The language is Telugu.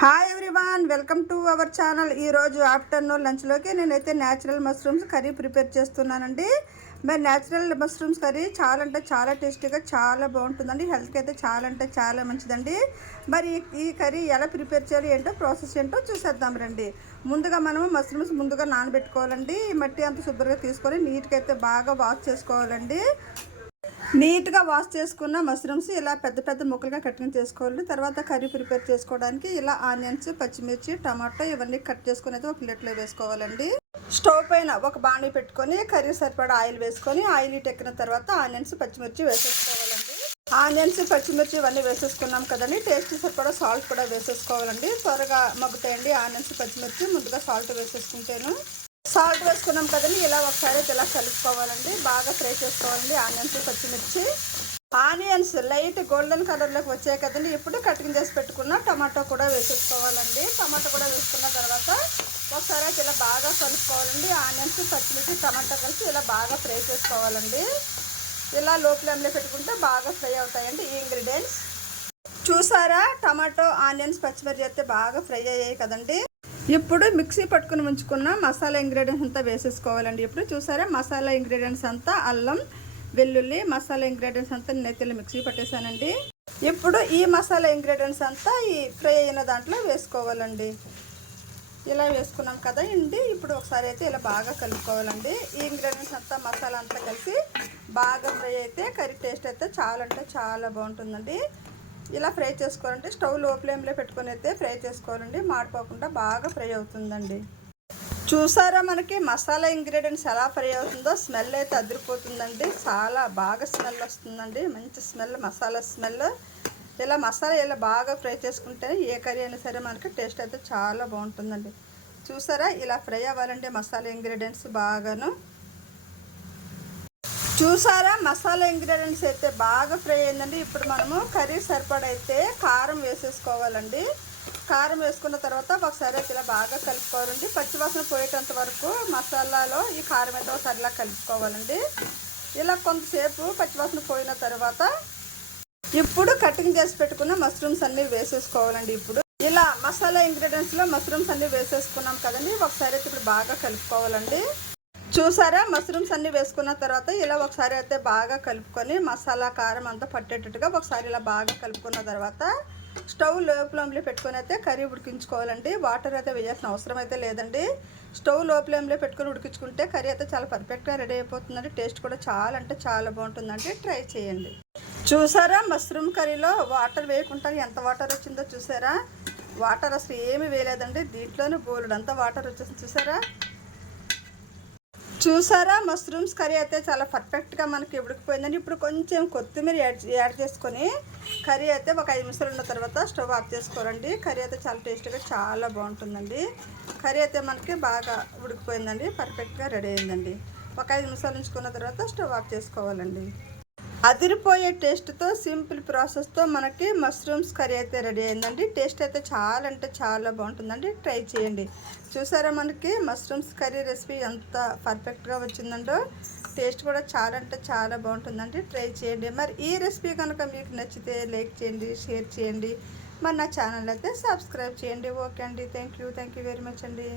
Hi everyone, welcome to our channel. ఈరోజు ఆఫ్టర్నూన్ లంచ్లోకి నేనైతే న్యాచురల్ మష్రూమ్స్ కర్రీ ప్రిపేర్ చేస్తున్నానండి. మరి న్యాచురల్ మష్రూమ్స్ కర్రీ చాలా అంటే చాలా టేస్టీగా చాలా బాగుంటుందండి. హెల్త్కి అయితే చాలా అంటే చాలా మంచిదండి. మరి ఈ కర్రీ ఎలా ప్రిపేర్ చేయాలి ఏంటో ప్రాసెస్ ఏంటో చూసేద్దాం రండి. ముందుగా మనము మష్రూమ్స్ ముందుగా నానబెట్టుకోవాలండి. ఈ మట్టి అంతా శుభ్రంగా తీసుకొని నీట్గా అయితే బాగా వాష్ చేసుకోవాలండి. నీట్గా వాష్ చేసుకున్న మష్రూమ్స్ ఇలా పెద్ద పెద్ద ముక్కలుగా కటింగ్ చేసుకోవాలి. తర్వాత కర్రీ ప్రిపేర్ చేసుకోవడానికి ఇలా ఆనియన్స్, పచ్చిమిర్చి, టమాటో ఇవన్నీ కట్ చేసుకుని అయితే ఒక ప్లేట్లో వేసుకోవాలండి. స్టవ్ పైన ఒక బాండీ పెట్టుకొని కర్రీ సరిపడా ఆయిల్ వేసుకొని ఆయిల్ ఎక్కిన తర్వాత ఆనియన్స్, పచ్చిమిర్చి వేసేసుకోవాలండి. ఆనియన్స్, పచ్చిమిర్చి ఇవన్నీ వేసేసుకున్నాం కదండి. టేస్ట్ సరిపడా సాల్ట్ కూడా వేసేసుకోవాలండి. త్వరగా మగ్గుతాయండి ఆనియన్స్, పచ్చిమిర్చి. ముందుగా సాల్ట్ వేసేసుకుంటాను. సాల్ట్ వేసుకున్నాం కదండి. ఇలా ఒకసారి ఇలా కలుపుకోవాలండి. బాగా ఫ్రై చేసుకోవాలండి ఆనియన్స్, పచ్చిమిర్చి. ఆనియన్స్ లైట్ గోల్డెన్ కలర్లోకి వచ్చాయి కదండి. ఇప్పుడు కటింగ్ చేసి పెట్టుకున్న టమాటో కూడా వేసేసుకోవాలండి. టమాటో కూడా వేసుకున్న తర్వాత ఒకసారి ఇలా బాగా కలుపుకోవాలండి. ఆనియన్స్, పచ్చిమిర్చి, టమాటో కలిసి ఇలా బాగా ఫ్రై చేసుకోవాలండి. ఇలా లో ఫ్లేమ్లో పెట్టుకుంటే బాగా ఫ్రై అవుతాయండి ఈ ఇంగ్రీడియంట్స్. చూసారా, టమాటో, ఆనియన్స్, పచ్చిమిర్చి అయితే బాగా ఫ్రై అయ్యాయి కదండి. ఇప్పుడు మిక్సీ పట్టుకుని ఉంచుకున్న మసాలా ఇంగ్రీడియంట్స్ అంతా వేసేసుకోవాలండి. ఇప్పుడు చూసారా, మసాలా ఇంగ్రీడియంట్స్ అంతా అల్లం, వెల్లుల్లి మసాలా ఇంగ్రీడియంట్స్ అంతా నేనైతే మిక్సీ పట్టేశానండి. ఇప్పుడు ఈ మసాలా ఇంగ్రీడియంట్స్ అంతా ఈ ఫ్రై అయిన దాంట్లో వేసుకోవాలండి. ఇలా వేసుకున్నాం కదా అండి. ఇప్పుడు ఒకసారి అయితే ఇలా బాగా కలుపుకోవాలండి. ఈ ఇంగ్రీడియంట్స్ అంతా మసాలా అంతా కలిసి బాగా ఫ్రై అయితే కర్రీ టేస్ట్ అయితే చాలా అంటే చాలా బాగుంటుందండి. ఇలా ఫ్రై చేసుకోవాలంటే స్టవ్ లో ఫ్లేమ్లో పెట్టుకొని అయితే ఫ్రై చేసుకోవాలండి. మాడిపోకుండా బాగా ఫ్రై అవుతుందండి. చూసారా, మనకి మసాలా ఇంగ్రీడియంట్స్ ఎలా ఫ్రై అవుతుందో స్మెల్ అయితే అదిరిపోతుందండి. చాలా బాగా స్మెల్ వస్తుందండి, మంచి స్మెల్, మసాలా స్మెల్. ఇలా మసాలా ఇలా బాగా ఫ్రై చేసుకుంటే ఏ కర్రీ అయినా సరే మనకి టేస్ట్ అయితే చాలా బాగుంటుందండి. చూసారా, ఇలా ఫ్రై అవ్వాలండి మసాలా ఇంగ్రీడియంట్స్ బాగాను. చూసారా, మసాలా ఇంగ్రీడియంట్స్ అయితే బాగా ఫ్రై అయిందండి. ఇప్పుడు మనము కర్రీ సరిపడైతే కారం వేసేసుకోవాలండి. కారం వేసుకున్న తర్వాత ఒకసారి అయితే ఇలా బాగా కలుపుకోవాలండి. పచ్చివాసన పోయేటంత వరకు మసాలాలో ఈ కారం అయితే ఒకసారి ఇలా కలుపుకోవాలండి. ఇలా కొంతసేపు పచ్చివాసన పోయిన తర్వాత ఇప్పుడు కటింగ్ చేసి పెట్టుకున్న మష్రూమ్స్ అన్నీ వేసేసుకోవాలండి. ఇప్పుడు ఇలా మసాలా ఇంగ్రీడియంట్స్లో మష్రూమ్స్ అన్నీ వేసేసుకున్నాం కదండి. ఒకసారి అయితే ఇప్పుడు బాగా కలుపుకోవాలండి. చూసారా, మష్రూమ్స్ అన్నీ వేసుకున్న తర్వాత ఇలా ఒకసారి అయితే బాగా కలుపుకొని మసాలా కారం అంతా పట్టేటట్టుగా ఒకసారి ఇలా బాగా కలుపుకున్న తర్వాత స్టవ్ లో ఫ్లేమ్లో పెట్టుకొని అయితే కర్రీ ఉడికించుకోవాలండి. వాటర్ అయితే వేయాల్సిన అవసరం అయితే లేదండి. స్టవ్ లో ఫ్లేమ్లో పెట్టుకొని ఉడికించుకుంటే కర్రీ అయితే చాలా పర్ఫెక్ట్గా రెడీ అయిపోతుందండి. టేస్ట్ కూడా చాలా అంటే చాలా బాగుంటుందండి. ట్రై చేయండి. చూసారా, మష్రూమ్ కర్రీలో వాటర్ వేయకుండా ఎంత వాటర్ వచ్చిందో చూసారా. వాటర్ అసలు ఏమీ వేయలేదండి. దీంట్లోనే బోలెడంతా వాటర్ వచ్చేసింది. చూసారా, మష్రూమ్స్ కర్రీ అయితే చాలా పర్ఫెక్ట్గా మనకి ఉడికిపోయిందండి. ఇప్పుడు కొంచెం కొత్తిమీర యాడ్ చేసుకొని కర్రీ అయితే ఒక 5 నిమిషాలు ఉన్న తర్వాత స్టవ్ ఆఫ్ చేసుకోరండి. కర్రీ అయితే చాలా టేస్టీగా చాలా బాగుంటుందండి. కర్రీ అయితే మనకి బాగా ఉడికిపోయిందండి, పర్ఫెక్ట్గా రెడీ అయిందండి. ఒక 5 నిమిషాలు ఉంచుకున్న తర్వాత స్టవ్ ఆఫ్ చేసుకోవాలండి. అదిరిపోయే టేస్ట్తో సింపుల్ ప్రాసెస్తో మనకి మష్రూమ్స్ కర్రీ అయితే రెడీ అయిందండి. టేస్ట్ అయితే చాలా అంటే చాలా బాగుంటుందండి. ట్రై చేయండి. చూసారా, మనకి మష్రూమ్స్ కర్రీ రెసిపీ ఎంత పర్ఫెక్ట్గా వచ్చిందండో. టేస్ట్ కూడా చాలా అంటే చాలా బాగుంటుందండి. ట్రై చేయండి. మరి ఈ రెసిపీ కనుక మీకు నచ్చితే లైక్ చేయండి, షేర్ చేయండి. మరి నా ఛానల్ అయితే సబ్స్క్రైబ్ చేయండి. ఓకే అండి, థ్యాంక్ యూ వెరీ మచ్ అండి.